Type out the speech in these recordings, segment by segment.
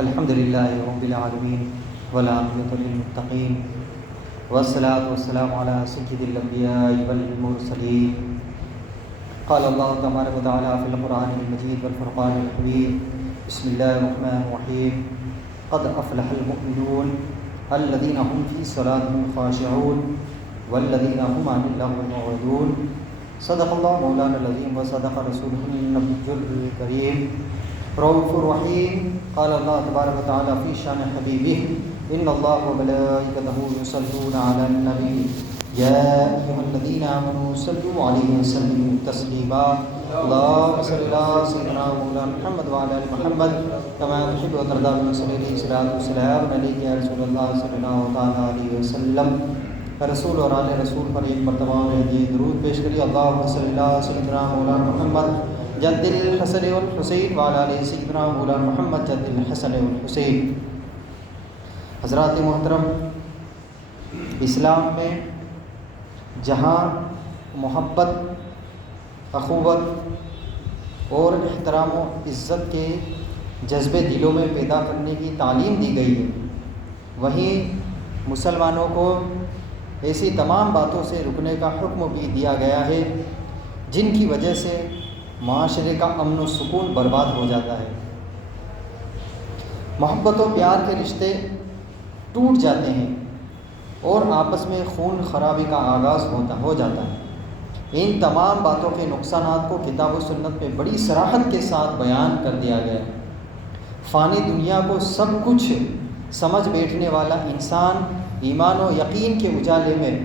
الحمد للہ رب العالمین والعاقبۃ للمتقین والصلاۃ والسلام علی سید الانبیاء والمرسلین. قال اللہ تبارک و تعالی فی القرآن المجید والفرقان الحمید. بسم اللہ الرحمن الرحیم. قد افلح المؤمنون الذین هم فی صلاتهم خاشعون والذین هم عن اللغو معرضون. صدق اللہ مولانا العظیم وصدق رسولہ النبی الکریم. رؤوف الرحیم. قال اللہ تبارک و تعالی فی شان حبیبہ ان اللہ وملائکتہ یصلون علی النبی یا ایھا الذین آمنوا صلوا علیہ وسلموا تسلیما. اللهم صل علی سیدنا مولانا محمد وعلی آل محمد کما تحب وترضى. صلی اللہ علیہ وسلم علیک یا رسول اللہ صلی اللہ تعالی علیہ وسلم. رسول اور آل رسول پر ایک مرتبہ میں درود پیش کریے. اللهم صل علی سیدنا مولانا محمد جد الحسن والحسین وعلی آل سیدنا مولانا محمد جد الحسن والحسین. حضرات محترم، اسلام میں جہاں محبت، اخوت اور احترام و عزت کے جذبے دلوں میں پیدا کرنے کی تعلیم دی گئی ہے، وہیں مسلمانوں کو ایسی تمام باتوں سے رکنے کا حکم بھی دیا گیا ہے جن کی وجہ سے معاشرے کا امن و سکون برباد ہو جاتا ہے، محبت و پیار کے رشتے ٹوٹ جاتے ہیں اور آپس میں خون خرابی کا آغاز ہو جاتا ہے. ان تمام باتوں کے نقصانات کو کتاب و سنت میں بڑی صراحت کے ساتھ بیان کر دیا گیا ہے. فانی دنیا کو سب کچھ سمجھ بیٹھنے والا انسان ایمان و یقین کے اجالے میں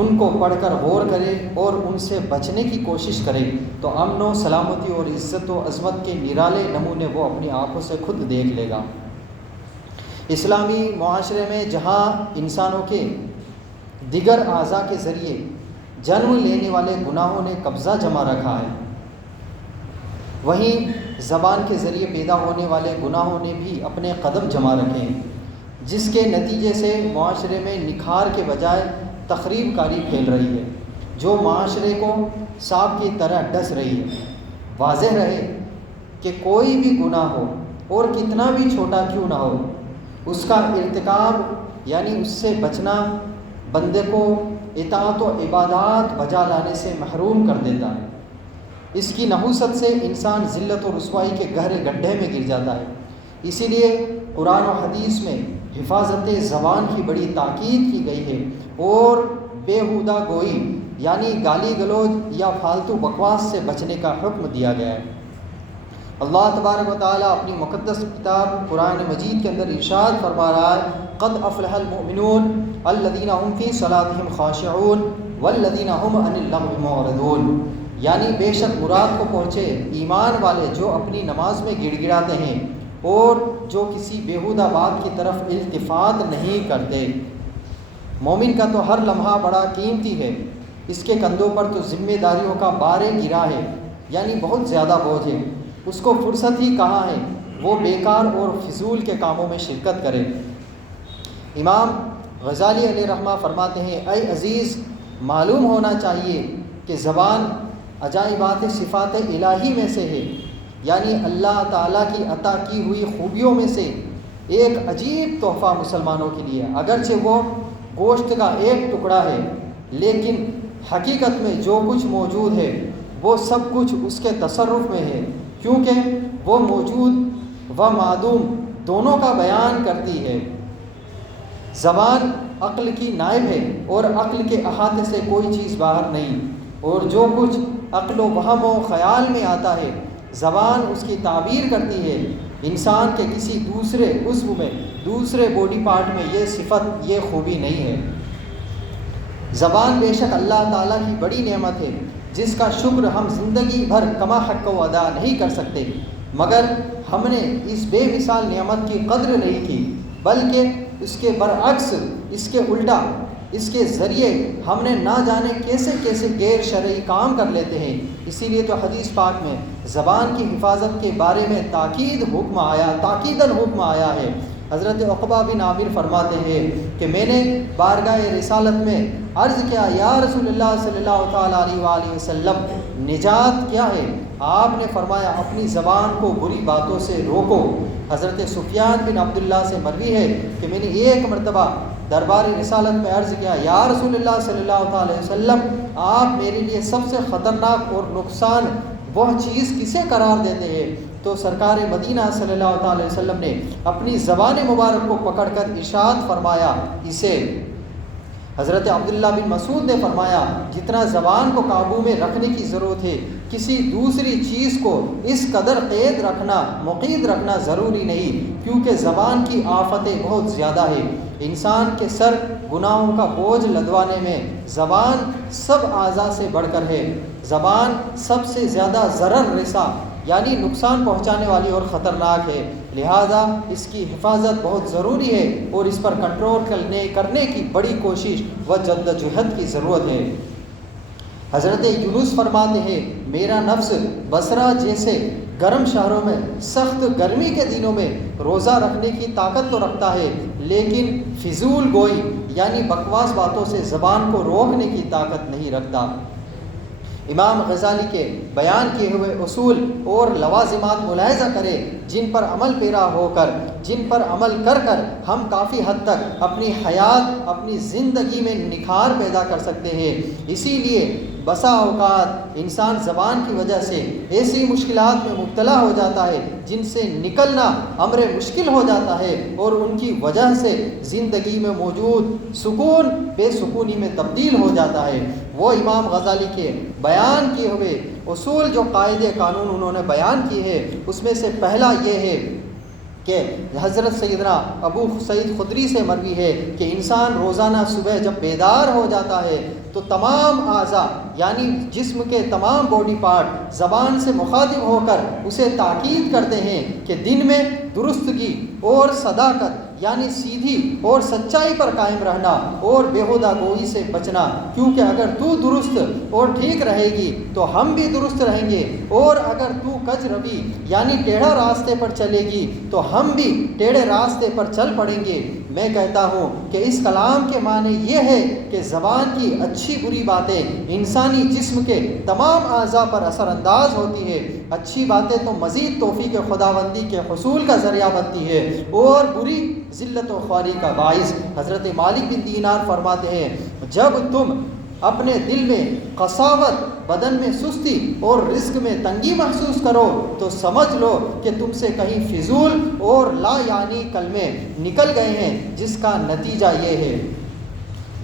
ان کو پڑھ کر غور کرے اور ان سے بچنے کی کوشش کرے تو امن و سلامتی اور عزت و عظمت کے نرالے نمونے وہ اپنی آنکھوں سے خود دیکھ لے گا. اسلامی معاشرے میں جہاں انسانوں کے دیگر اعضاء کے ذریعے جنم لینے والے گناہوں نے قبضہ جما رکھا ہے، وہیں زبان کے ذریعے پیدا ہونے والے گناہوں نے بھی اپنے قدم جما رکھے ہیں، جس کے نتیجے سے معاشرے میں نکھار کے بجائے تخریب کاری پھیل رہی ہے، جو معاشرے کو سانپ کی طرح ڈس رہی ہے. واضح رہے کہ کوئی بھی گناہ ہو اور کتنا بھی چھوٹا کیوں نہ ہو، اس کا ارتکاب یعنی اس سے بچنا بندے کو اطاعت و عبادات بجا لانے سے محروم کر دیتا ہے. اس کی نحوست سے انسان ذلت و رسوائی کے گہرے گڈھے میں گر جاتا ہے. اسی لیے قرآن و حدیث میں حفاظت زبان کی بڑی تاکید کی گئی ہے اور بیہودہ گوئی یعنی گالی گلوچ یا فالتو بکواس سے بچنے کا حکم دیا گیا ہے. اللہ تبارک و تعالیٰ اپنی مقدس کتاب قرآن مجید کے اندر ارشاد فرما رہا ہے قد افلح المؤمنون الذین هم فی صلاتهم خاشعون والذین هم عن اللغو معرضون. یعنی بے شک مراد کو پہنچے ایمان والے جو اپنی نماز میں گڑ گڑاتے ہیں اور جو کسی بیہودہ بات کی طرف التفات نہیں کرتے. مومن کا تو ہر لمحہ بڑا قیمتی ہے، اس کے کندھوں پر تو ذمہ داریوں کا بار گرا ہے، یعنی بہت زیادہ بوجھ ہے. اس کو فرصت ہی کہاں ہے وہ بیکار اور فضول کے کاموں میں شرکت کرے. امام غزالی علیہ رحمہ فرماتے ہیں اے عزیز، معلوم ہونا چاہیے کہ زبان عجائبات صفات الہی میں سے ہے، یعنی اللہ تعالیٰ کی عطا کی ہوئی خوبیوں میں سے ایک عجیب تحفہ مسلمانوں کے لیے. اگرچہ وہ گوشت کا ایک ٹکڑا ہے لیکن حقیقت میں جو کچھ موجود ہے وہ سب کچھ اس کے تصرف میں ہے، کیونکہ وہ موجود و معدوم دونوں کا بیان کرتی ہے. زبان عقل کی نائب ہے اور عقل کے احاطے سے کوئی چیز باہر نہیں، اور جو کچھ عقل و وہم و خیال میں آتا ہے زبان اس کی تعبیر کرتی ہے. انسان کے کسی دوسرے عضو میں، دوسرے باڈی پارٹ میں یہ صفت، یہ خوبی نہیں ہے. زبان بے شک اللہ تعالیٰ کی بڑی نعمت ہے جس کا شکر ہم زندگی بھر کما حق و ادا نہیں کر سکتے، مگر ہم نے اس بے مثال نعمت کی قدر نہیں کی، بلکہ اس کے برعکس، اس کے الٹا، اس کے ذریعے ہم نے نہ جانے کیسے کیسے غیر شرعی کام کر لیتے ہیں. اسی لیے تو حدیث پاک میں زبان کی حفاظت کے بارے میں تاکیداً حکم آیا ہے. حضرت عقبہ بن عامر فرماتے ہیں کہ میں نے بارگاہ رسالت میں عرض کیا یا رسول اللہ صلی اللہ تعالیٰ علیہ وآلہ وسلم، نجات کیا ہے؟ آپ نے فرمایا اپنی زبان کو بری باتوں سے روکو۔ حضرت سفیان بن عبداللہ سے مروی ہے کہ میں نے ایک مرتبہ دربار رسالت میں عرض کیا، یا رسول اللہ صلی اللہ علیہ وسلم، آپ میرے لیے سب سے خطرناک اور نقصان وہ چیز کسے قرار دیتے ہیں؟ تو سرکار مدینہ صلی اللہ علیہ وسلم نے اپنی زبان مبارک کو پکڑ کر ارشاد فرمایا اسے۔ حضرت عبداللہ بن مسعود نے فرمایا جتنا زبان کو قابو میں رکھنے کی ضرورت ہے کسی دوسری چیز کو اس قدر قید رکھنا، مقید رکھنا ضروری نہیں، کیونکہ زبان کی آفتیں بہت زیادہ ہے۔ انسان کے سر گناہوں کا بوجھ لدوانے میں زبان سب اعضاء سے بڑھ کر ہے۔ زبان سب سے زیادہ ضرر رساں یعنی نقصان پہنچانے والی اور خطرناک ہے، لہذا اس کی حفاظت بہت ضروری ہے اور اس پر کنٹرول کرنے کی بڑی کوشش و جدوجہد کی ضرورت ہے۔ حضرت یونس فرماتے ہیں میرا نفس بصرہ جیسے گرم شہروں میں سخت گرمی کے دنوں میں روزہ رکھنے کی طاقت تو رکھتا ہے، لیکن فضول گوئی یعنی بکواس باتوں سے زبان کو روکنے کی طاقت نہیں رکھتا۔ امام غزالی کے بیان کیے ہوئے اصول اور لوازمات ملاحظہ کریں جن پر عمل پیرا ہو کر، جن پر عمل کر کر ہم کافی حد تک اپنی حیات، اپنی زندگی میں نکھار پیدا کر سکتے ہیں۔ اسی لیے بسا اوقات انسان زبان کی وجہ سے ایسی مشکلات میں مبتلا ہو جاتا ہے جن سے نکلنا امر مشکل ہو جاتا ہے، اور ان کی وجہ سے زندگی میں موجود سکون بے سکونی میں تبدیل ہو جاتا ہے۔ وہ امام غزالی کے بیان کیے ہوئے اصول جو قاعدے قانون انہوں نے بیان کیے ہیں، اس میں سے پہلا یہ ہے کہ حضرت سیدنا ابو سعید خدری سے مروی ہے کہ انسان روزانہ صبح جب بیدار ہو جاتا ہے تو تمام اعضاء یعنی جسم کے تمام باڈی پارٹ زبان سے مخاطب ہو کر اسے تاکید کرتے ہیں کہ دن میں درستگی اور صداقت یعنی سیدھی اور سچائی پر قائم رہنا اور بےہودہ گوئی سے بچنا، کیونکہ اگر تو درست اور ٹھیک رہے گی تو ہم بھی درست رہیں گے، اور اگر تو کج روی یعنی ٹیڑھا راستے پر چلے گی تو ہم بھی ٹیڑھے راستے پر چل پڑیں گے۔ میں کہتا ہوں کہ اس کلام کے معنی یہ ہے کہ زبان کی اچھی بری باتیں انسانی جسم کے تمام اعضاء پر اثر انداز ہوتی ہے۔ اچھی باتیں تو مزید توفیق خداوندی کے حصول کا ذریعہ بنتی ہے اور بری ذلت و خواری کا باعث۔ حضرت مالک بن دینار فرماتے ہیں جب تم اپنے دل میں قساوت، بدن میں سستی اور رزق میں تنگی محسوس کرو تو سمجھ لو کہ تم سے کہیں فضول اور لا یعنی کلمے نکل گئے ہیں، جس کا نتیجہ یہ ہے۔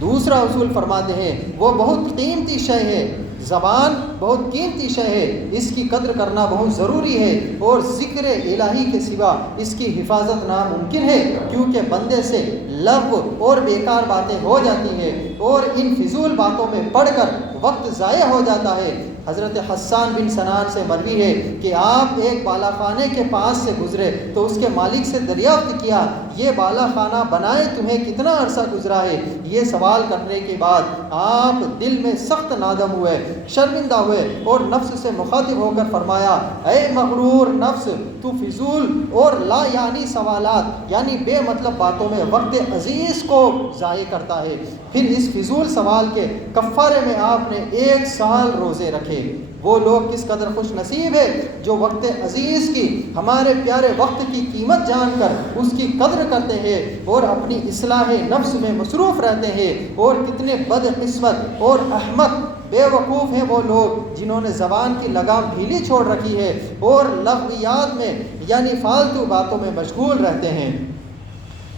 دوسرا اصول فرماتے ہیں وہ بہت قیمتی شے ہے، زبان بہت قیمتی شے ہے، اس کی قدر کرنا بہت ضروری ہے، اور ذکر الہی کے سوا اس کی حفاظت ناممکن ہے، کیونکہ بندے سے لغو اور بیکار باتیں ہو جاتی ہیں اور ان فضول باتوں میں پڑھ کر وقت ضائع ہو جاتا ہے۔ حضرت حسان بن سنان سے مروی ہے کہ آپ ایک بالا خانے کے پاس سے گزرے تو اس کے مالک سے دریافت کیا یہ بالا خانہ بنائے تمہیں کتنا عرصہ گزرا ہے؟ یہ سوال کرنے کے بعد آپ دل میں سخت نادم ہوئے، شرمندہ ہوئے اور نفس سے مخاطب ہو کر فرمایا اے مغرور نفس، تو فضول اور لا یعنی سوالات یعنی بے مطلب باتوں میں وقت عزیز کو ضائع کرتا ہے۔ پھر اس فضول سوال کے کفارے میں آپ نے 1 سال روزے رکھے۔ وہ لوگ کس قدر خوش نصیب ہے جو وقت عزیز کی، ہمارے پیارے وقت کی قیمت جان کر اس کی قدر کرتے ہیں اور اپنی اصلاح نفس میں مصروف رہتے ہیں، اور کتنے بد قسمت اور احمق بے وقوف ہیں وہ لوگ جنہوں نے زبان کی لگام ڈھیلی چھوڑ رکھی ہے اور لغویات میں یعنی فالتو باتوں میں مشغول رہتے ہیں۔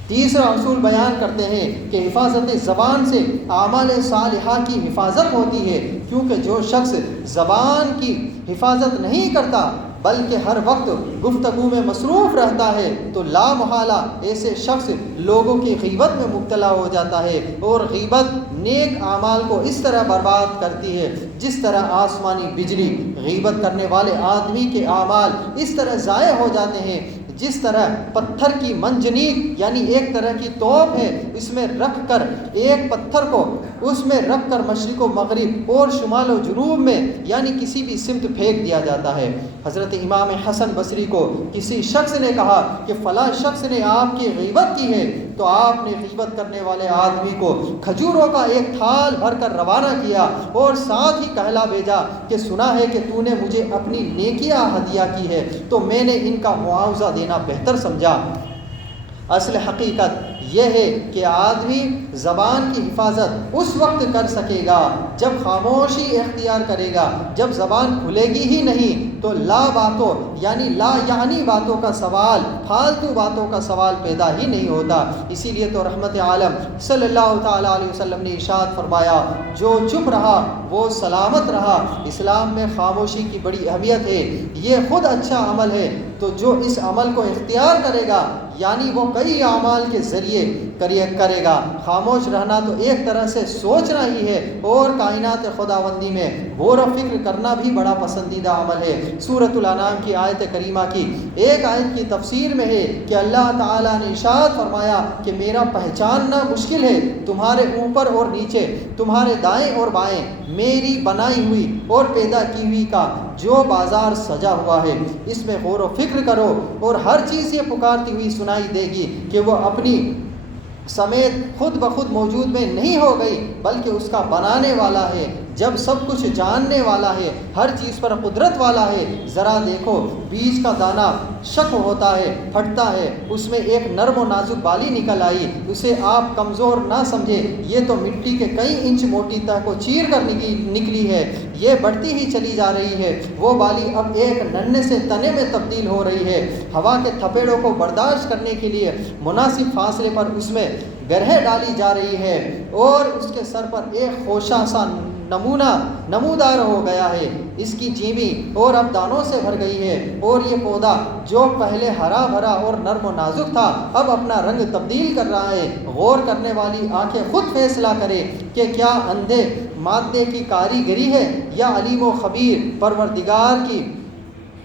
تیسرا اصول بیان کرتے ہیں کہ حفاظت زبان سے اعمال صالحہ کی حفاظت ہوتی ہے، کیونکہ جو شخص زبان کی حفاظت نہیں کرتا بلکہ ہر وقت گفتگو میں مصروف رہتا ہے تو لا محالہ ایسے شخص لوگوں کی غیبت میں مبتلا ہو جاتا ہے، اور غیبت نیک اعمال کو اس طرح برباد کرتی ہے جس طرح آسمانی بجلی۔ غیبت کرنے والے آدمی کے اعمال اس طرح ضائع ہو جاتے ہیں جس طرح پتھر کی منجنیق یعنی ایک طرح کی توپ ہے، اس میں رکھ کر ایک پتھر کو اس میں رکھ کر مشرق و مغرب اور شمال و جنوب میں یعنی کسی بھی سمت پھینک دیا جاتا ہے۔ حضرت امام حسن بصری کو کسی شخص نے کہا کہ فلاں شخص نے آپ کی غیبت کی ہے، تو آپ نے غیبت کرنے والے آدمی کو کھجوروں کا ایک تھال بھر کر روانہ کیا اور ساتھ ہی کہلا بھیجا کہ سنا ہے کہ تو نے مجھے اپنی نیکیاں ہدیہ کی ہے، تو میں نے ان کا معاوضہ دینا بہتر سمجھا۔ اصل حقیقت یہ ہے کہ آدمی زبان کی حفاظت اس وقت کر سکے گا جب خاموشی اختیار کرے گا۔ جب زبان کھلے گی ہی نہیں تو لا باتوں یعنی لا یعنی باتوں کا سوال، فالتو باتوں کا سوال پیدا ہی نہیں ہوتا۔ اسی لیے تو رحمت عالم صلی اللہ تعالیٰ علیہ وسلم نے ارشاد فرمایا، جو چپ رہا وہ سلامت رہا۔ اسلام میں خاموشی کی بڑی اہمیت ہے، یہ خود اچھا عمل ہے، تو جو اس عمل کو اختیار کرے گا یعنی وہ کئی اعمال کے ذریعے کرے گا۔ خاموش رہنا تو ایک طرح سے سوچنا ہی ہے، اور کائنات خداوندی میں غور و فکر کرنا بھی بڑا پسندیدہ عمل ہے۔ سورۃ الانعام کی آیت کریمہ کی ایک آیت کی تفسیر میں ہے کہ اللہ تعالیٰ نے ارشاد فرمایا کہ میرا پہچاننا مشکل ہے، تمہارے اوپر اور نیچے، تمہارے دائیں اور بائیں، میری بنائی ہوئی اور پیدا کی ہوئی کا جو بازار سجا ہوا ہے، اس میں غور و فکر کرو، اور ہر چیز یہ پکارتی ہوئی سنائی دے گی کہ وہ اپنی سمیت خود بخود موجود میں نہیں ہو گئی، بلکہ اس کا بنانے والا ہے، جب سب کچھ جاننے والا ہے، ہر چیز پر قدرت والا ہے۔ ذرا دیکھو، بیج کا دانہ شک ہوتا ہے، پھٹتا ہے، اس میں ایک نرم و نازک بالی نکل آئی، اسے آپ کمزور نہ سمجھے، یہ تو مٹی کے کئی انچ موٹی تہ کو چیر کر نکلی ہے، یہ بڑھتی ہی چلی جا رہی ہے، وہ بالی اب ایک ننھے سے تنے میں تبدیل ہو رہی ہے، ہوا کے تھپیڑوں کو برداشت کرنے کے لیے مناسب فاصلے پر اس میں گرہ ڈالی جا رہی ہے، اور اس کے سر پر ایک خوشہ سا نمودار ہو گیا ہے، اس کی جیمی اور اب دانوں سے بھر گئی ہے، اور یہ پودا جو پہلے ہرا بھرا اور نرم و نازک تھا اب اپنا رنگ تبدیل کر رہا ہے۔ غور کرنے والی آنکھیں خود فیصلہ کرے کہ کیا اندھے مادے کی کاریگری ہے یا علیم و خبیر پروردگار کی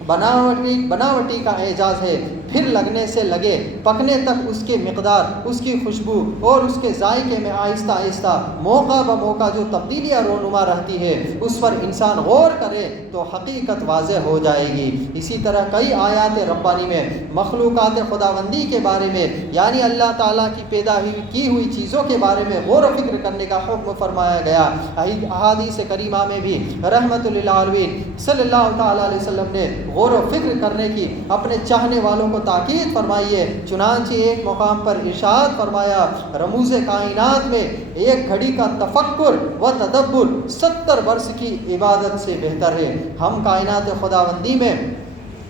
بناوٹی کا اعجاز ہے۔ پھر لگنے سے لگے پکنے تک اس کے مقدار، اس کی خوشبو اور اس کے ذائقے میں آہستہ آہستہ موقع بموقع جو تبدیلیاں رونما رہتی ہے، اس پر انسان غور کرے تو حقیقت واضح ہو جائے گی۔ اسی طرح کئی آیات ربانی میں مخلوقات خداوندی کے بارے میں یعنی اللہ تعالیٰ کی پیدا کی ہوئی چیزوں کے بارے میں غور و فکر کرنے کا حکم فرمایا گیا۔ احادیث کریمہ میں بھی رحمت للعالمین صلی اللہ تعالیٰ علیہ وسلم نے غور و فکر کرنے کی اپنے چاہنے والوں کو تاکید فرمائی ہے۔ چنانچہ ایک مقام پر ارشاد فرمایا، رموز کائنات میں ایک گھڑی کا تفکر و تدبر 70 برس کی عبادت سے بہتر ہے۔ ہم کائنات خداوندی میں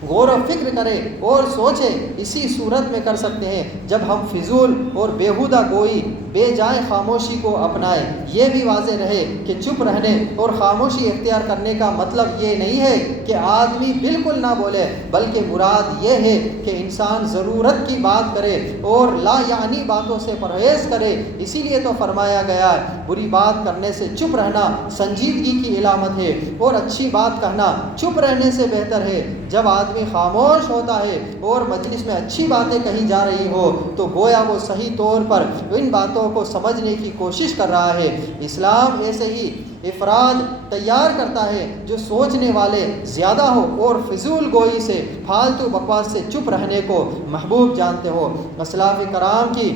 غور و فکر کریں اور سوچیں اسی صورت میں کر سکتے ہیں جب ہم فضول اور بیہودہ گوئی، بے جائے خاموشی کو اپنائیں۔ یہ بھی واضح رہے کہ چپ رہنے اور خاموشی اختیار کرنے کا مطلب یہ نہیں ہے کہ آدمی بالکل نہ بولے، بلکہ مراد یہ ہے کہ انسان ضرورت کی بات کرے اور لا یعنی باتوں سے پرہیز کرے۔ اسی لیے تو فرمایا گیا ہے، بری بات کرنے سے چپ رہنا سنجیدگی کی علامت ہے، اور اچھی بات کہنا چپ رہنے سے بہتر ہے۔ جب آدمی خاموش ہوتا ہے اور مجلس میں اچھی باتیں کہی جا رہی ہو تو گویا وہ صحیح طور پر ان باتوں کو سمجھنے کی کوشش کر رہا ہے۔ اسلام ایسے ہی افراد تیار کرتا ہے جو سوچنے والے زیادہ ہو اور فضول گوئی سے، فالتو بکواس سے چپ رہنے کو محبوب جانتے ہو۔ اسلاف کرام کی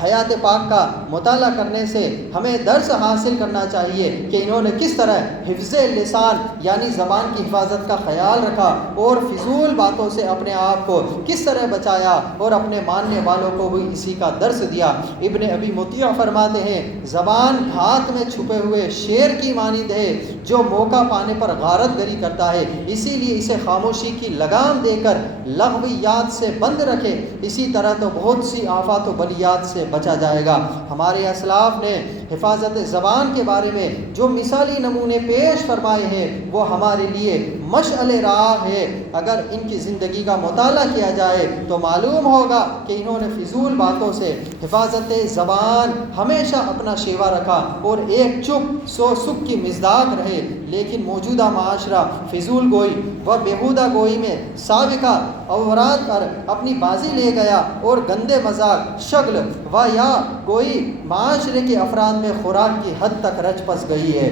حیات پاک کا مطالعہ کرنے سے ہمیں درس حاصل کرنا چاہیے کہ انہوں نے کس طرح حفظ لسان یعنی زبان کی حفاظت کا خیال رکھا اور فضول باتوں سے اپنے آپ کو کس طرح بچایا، اور اپنے ماننے والوں کو بھی اسی کا درس دیا۔ ابن ابی مطیع فرماتے ہیں، زبان گھات میں چھپے ہوئے شیر کی مانند ہے جو موقع پانے پر غارت گری کرتا ہے، اسی لیے اسے خاموشی کی لگام دے کر لغویات سے بند رکھے، اسی طرح تو بہت سی آفات و بلیات سے بچا جائے گا۔ ہمارے اسلاف نے حفاظت زبان کے بارے میں جو مثالی نمونے پیش فرمائے ہیں وہ ہمارے لیے مشعل راہ ہے۔ اگر ان کی زندگی کا مطالعہ کیا جائے تو معلوم ہوگا کہ انہوں نے فضول باتوں سے حفاظت زبان ہمیشہ اپنا شیوا رکھا اور ایک چپ سو سکھ کی مزداق رہے، لیکن موجودہ معاشرہ فضول گوئی و بیہودہ گوئی میں سابقہ اوراد پر اپنی بازی لے گیا، اور گندے مذاق، شغل و یا گوئی معاشرے کے افراد میں خوراک کی حد تک رچ پس گئی ہے۔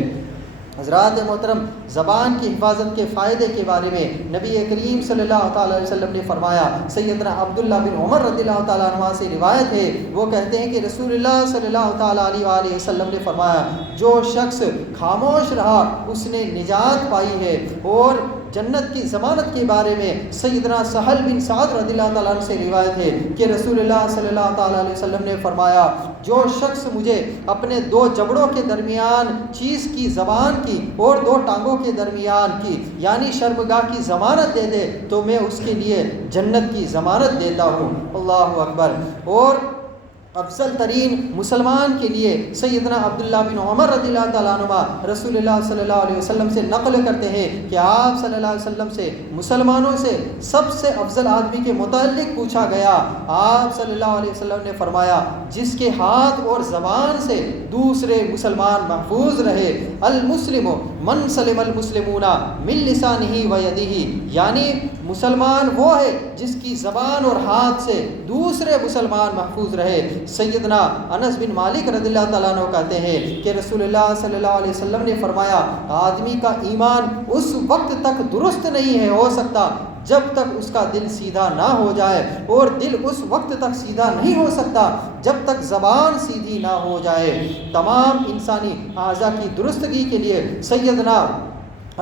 حضرات محترم، زبان کی حفاظت کے فائدے کے بارے میں نبی کریم صلی اللہ تعالیٰ علیہ وسلم نے فرمایا، سیدنا عبداللہ بن عمر رضی اللہ تعالیٰ عنہ سے روایت ہے، وہ کہتے ہیں کہ رسول اللہ صلی اللہ تعالیٰ علیہ وآلہ وسلم نے فرمایا، جو شخص خاموش رہا اس نے نجات پائی ہے۔ اور جنت کی ضمانت کے بارے میں سیدنا سہل بن سعد رضی اللہ تعالیٰ عنہ سے روایت ہے کہ رسول اللہ صلی اللہ تعالیٰ علیہ وسلم نے فرمایا، جو شخص مجھے اپنے دو جبڑوں کے درمیان چیز کی، زبان کی اور دو ٹانگوں کے درمیان کی یعنی شرمگاہ کی ضمانت دے دے تو میں اس کے لیے جنت کی ضمانت دیتا ہوں۔ اللہ اکبر۔ اور افضل ترین مسلمان کے لیے سیدنا عبداللہ بن عمر رضی اللہ تعالیٰ عنہ رسول اللہ صلی اللہ علیہ وسلم سے نقل کرتے ہیں کہ آپ صلی اللہ علیہ وسلم سے مسلمانوں سے سب سے افضل آدمی کے متعلق پوچھا گیا۔ آپ صلی اللہ علیہ وسلم نے فرمایا، جس کے ہاتھ اور زبان سے دوسرے مسلمان محفوظ رہے۔ المسلم من سلم المسلمون من لسانہ و یدہ، یعنی مسلمان وہ ہے جس کی زبان اور ہاتھ سے دوسرے مسلمان محفوظ رہے۔ سیدنا انس بن مالک رضی اللہ تعالیٰ عنہ کہتے ہیں کہ رسول اللہ صلی اللہ علیہ وسلم نے فرمایا، آدمی کا ایمان اس وقت تک درست نہیں ہے ہو سکتا جب تک اس کا دل سیدھا نہ ہو جائے، اور دل اس وقت تک سیدھا نہیں ہو سکتا جب تک زبان سیدھی نہ ہو جائے۔ تمام انسانی اعضاء کی درستگی کے لیے سیدنا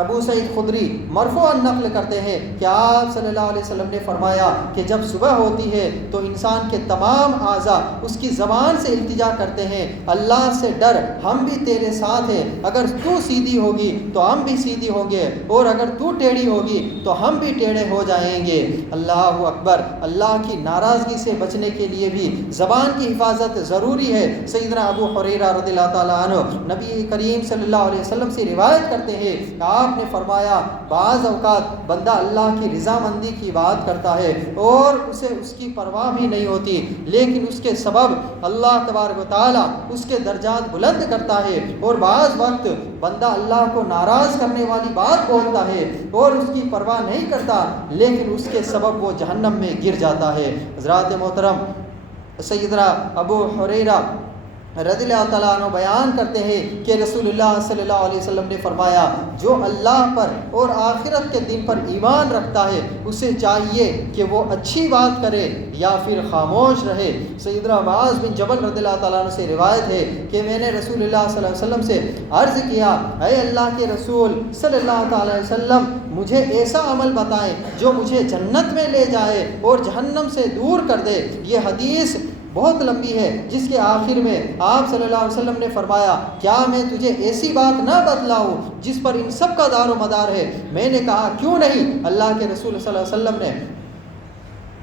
ابو سعید خدری مرفوعاً نقل کرتے ہیں کہ آپ صلی اللہ علیہ وسلم نے فرمایا کہ جب صبح ہوتی ہے تو انسان کے تمام اعضاء اس کی زبان سے التجا کرتے ہیں، اللہ سے ڈر، ہم بھی تیرے ساتھ ہیں، اگر تو سیدھی ہوگی تو ہم بھی سیدھی ہوں گے، اور اگر تو ٹیڑھی ہوگی تو ہم بھی ٹیڑھے ہو جائیں گے۔ اللہ اکبر۔ اللہ کی ناراضگی سے بچنے کے لیے بھی زبان کی حفاظت ضروری ہے۔ سیدنا ابو ہریرہ رضی اللہ تعالیٰ عنہ نبی کریم صلی اللہ علیہ وسلم سے روایت کرتے ہیں، آپ نے فرمایا، بعض اوقات بندہ اللہ کی رضامندی کی بات کرتا ہے اور اسے اس کی پرواہ بھی نہیں ہوتی، لیکن اس کے سبب اللہ تبارک و تعالیٰ اس کے درجات بلند کرتا ہے، اور بعض وقت بندہ اللہ کو ناراض کرنے والی بات بولتا ہے اور اس کی پرواہ نہیں کرتا، لیکن اس کے سبب وہ جہنم میں گر جاتا ہے۔ حضرات محترم، سیدنا ابو ہریرہ رضی اللہ تعالیٰ عنہ بیان کرتے ہیں کہ رسول اللہ صلی اللہ علیہ وسلم نے فرمایا، جو اللہ پر اور آخرت کے دن پر ایمان رکھتا ہے اسے چاہیے کہ وہ اچھی بات کرے یا پھر خاموش رہے۔ سیدنا معاذ بن جبل رضی اللہ تعالیٰ عنہ سے روایت ہے کہ میں نے رسول اللہ صلی اللہ علیہ وسلم سے عرض کیا، اے اللہ کے رسول صلی اللہ تعالیٰ علیہ وسلم، مجھے ایسا عمل بتائیں جو مجھے جنت میں لے جائے اور جہنم سے دور کر دے۔ یہ حدیث بہت لمبی ہے، جس کے آخر میں آپ صلی اللہ علیہ وسلم نے فرمایا، کیا میں تجھے ایسی بات نہ بتلاؤں جس پر ان سب کا دار و مدار ہے؟ میں نے کہا، کیوں نہیں؟ اللہ کے رسول صلی اللہ علیہ وسلم نے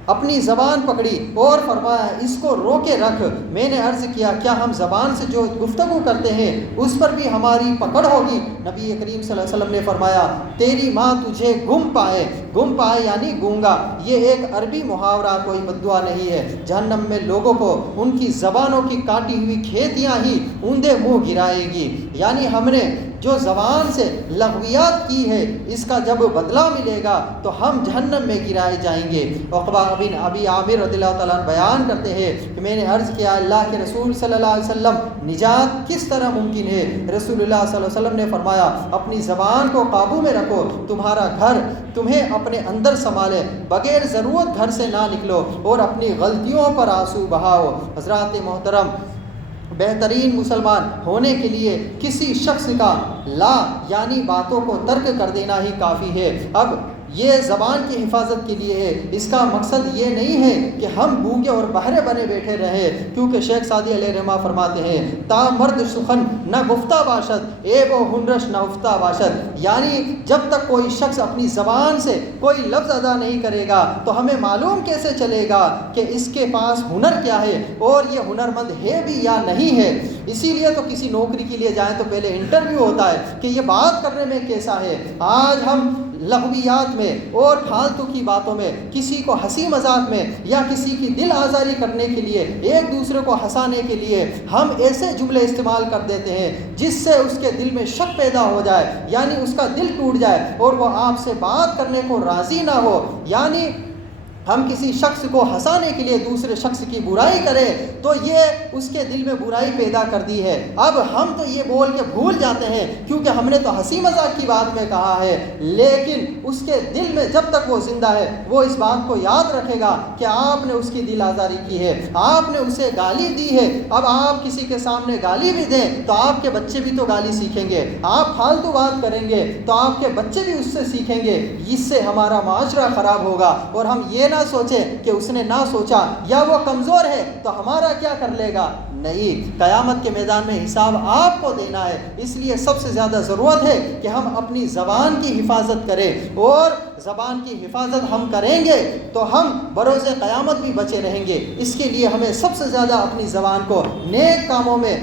اپنی زبان پکڑی اور فرمایا، اس کو روکے رکھ۔ میں نے عرض کیا، کیا ہم زبان سے جو گفتگو کرتے ہیں اس پر بھی ہماری پکڑ ہوگی؟ نبی کریم صلی اللہ علیہ وسلم نے فرمایا، تیری ماں تجھے گم پائے۔ گم پائے یعنی گونگا، یہ ایک عربی محاورہ، کوئی بددعا نہیں ہے۔ جہنم میں لوگوں کو ان کی زبانوں کی کاٹی ہوئی کھیتیاں ہی اوندے منہ گرائے گی، یعنی ہم نے جو زبان سے لغویات کی ہے اس کا جب بدلہ ملے گا تو ہم جہنم میں گرائے جائیں گے۔ عقبہ بن ابی عامر رضی اللہ تعالیٰ عنہ بیان کرتے ہیں کہ میں نے عرض کیا، اللہ کے رسول صلی اللہ علیہ وسلم، نجات کس طرح ممکن ہے؟ رسول اللہ صلی اللہ علیہ وسلم نے فرمایا، اپنی زبان کو قابو میں رکھو، تمہارا گھر تمہیں اپنے اندر سنبھالے، بغیر ضرورت گھر سے نہ نکلو اور اپنی غلطیوں پر آنسو بہاؤ۔ حضرات محترم، بہترین مسلمان ہونے کے لیے کسی شخص کا لا یعنی باتوں کو ترک کر دینا ہی کافی ہے۔ اب یہ زبان کی حفاظت کے لیے ہے، اس کا مقصد یہ نہیں ہے کہ ہم گونگے اور بہرے بنے بیٹھے رہے، کیونکہ شیخ سعدی علیہ رحمہ فرماتے ہیں، تا مرد سخن نہ گفتہ باشد، اے وہ ہنرش نہ افتہ باشد، یعنی جب تک کوئی شخص اپنی زبان سے کوئی لفظ ادا نہیں کرے گا تو ہمیں معلوم کیسے چلے گا کہ اس کے پاس ہنر کیا ہے اور یہ ہنرمند ہے بھی یا نہیں ہے۔ اسی لیے تو کسی نوکری کے لیے جائیں تو پہلے انٹرویو ہوتا ہے کہ یہ بات کرنے میں کیسا ہے۔ آج ہم لغویات میں اور پھالتو کی باتوں میں، کسی کو ہنسی مذاق میں یا کسی کی دل آزاری کرنے کے لیے، ایک دوسرے کو ہنسانے کے لیے ہم ایسے جملے استعمال کر دیتے ہیں جس سے اس کے دل میں شک پیدا ہو جائے، یعنی اس کا دل ٹوٹ جائے اور وہ آپ سے بات کرنے کو راضی نہ ہو۔ یعنی ہم کسی شخص کو ہنسانے کے لیے دوسرے شخص کی برائی کریں تو یہ اس کے دل میں برائی پیدا کر دی ہے۔ اب ہم تو یہ بول کے بھول جاتے ہیں کیونکہ ہم نے تو ہنسی مذاق کی بات میں کہا ہے، لیکن اس کے دل میں جب تک وہ زندہ ہے وہ اس بات کو یاد رکھے گا کہ آپ نے اس کی دل آزاری کی ہے، آپ نے اسے گالی دی ہے۔ اب آپ کسی کے سامنے گالی بھی دیں تو آپ کے بچے بھی تو گالی سیکھیں گے، آپ فالتو بات کریں گے تو آپ کے بچے بھی اس سے سیکھیں گے، اس سے ہمارا معاشرہ خراب ہوگا۔ اور ہم یہ نہ سوچیں کہ اس نے نہ سوچا یا وہ کمزور ہے تو ہمارا کیا کر لے گا، نہیں، قیامت کے میدان میں حساب آپ کو دینا ہے۔ اس لیے سب سے زیادہ ضرورت ہے کہ ہم اپنی زبان کی حفاظت کریں، اور زبان کی حفاظت ہم کریں گے تو ہم بروز قیامت بھی بچے رہیں گے۔ اس کے لیے ہمیں سب سے زیادہ اپنی زبان کو نیک کاموں میں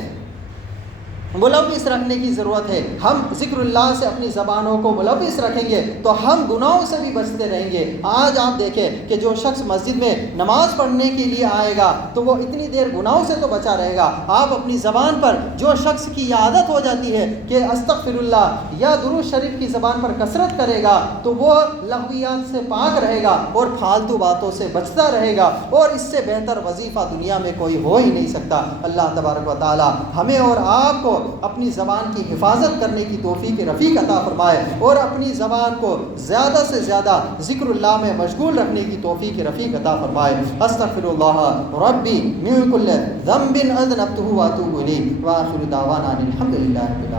ملوث رکھنے کی ضرورت ہے۔ ہم ذکر اللہ سے اپنی زبانوں کو ملوث رکھیں گے تو ہم گناہوں سے بھی بچتے رہیں گے۔ آج آپ دیکھیں کہ جو شخص مسجد میں نماز پڑھنے کے لیے آئے گا تو وہ اتنی دیر گناہوں سے تو بچا رہے گا۔ آپ اپنی زبان پر جو شخص کی یہ عادت ہو جاتی ہے کہ استغفر اللہ یا درود شریف کی زبان پر کثرت کرے گا تو وہ لغویات سے پاک رہے گا اور فالتو باتوں سے بچتا رہے گا، اور اس سے بہتر وظیفہ دنیا میں کوئی ہو ہی نہیں سکتا۔ اللہ تبارک و تعالی ہمیں اور آپ کو اپنی زبان کی حفاظت کرنے کی توفیق رفیق عطا فرمائے، اور اپنی زبان کو زیادہ سے زیادہ ذکر اللہ میں مشغول رکھنے کی توفیق رفیق عطا فرمائے۔ استغفر اللہ ربی من کل ذنب اذنبته واتوب الیہ، وآخر دعوانا الحمد للہ رب العالمین۔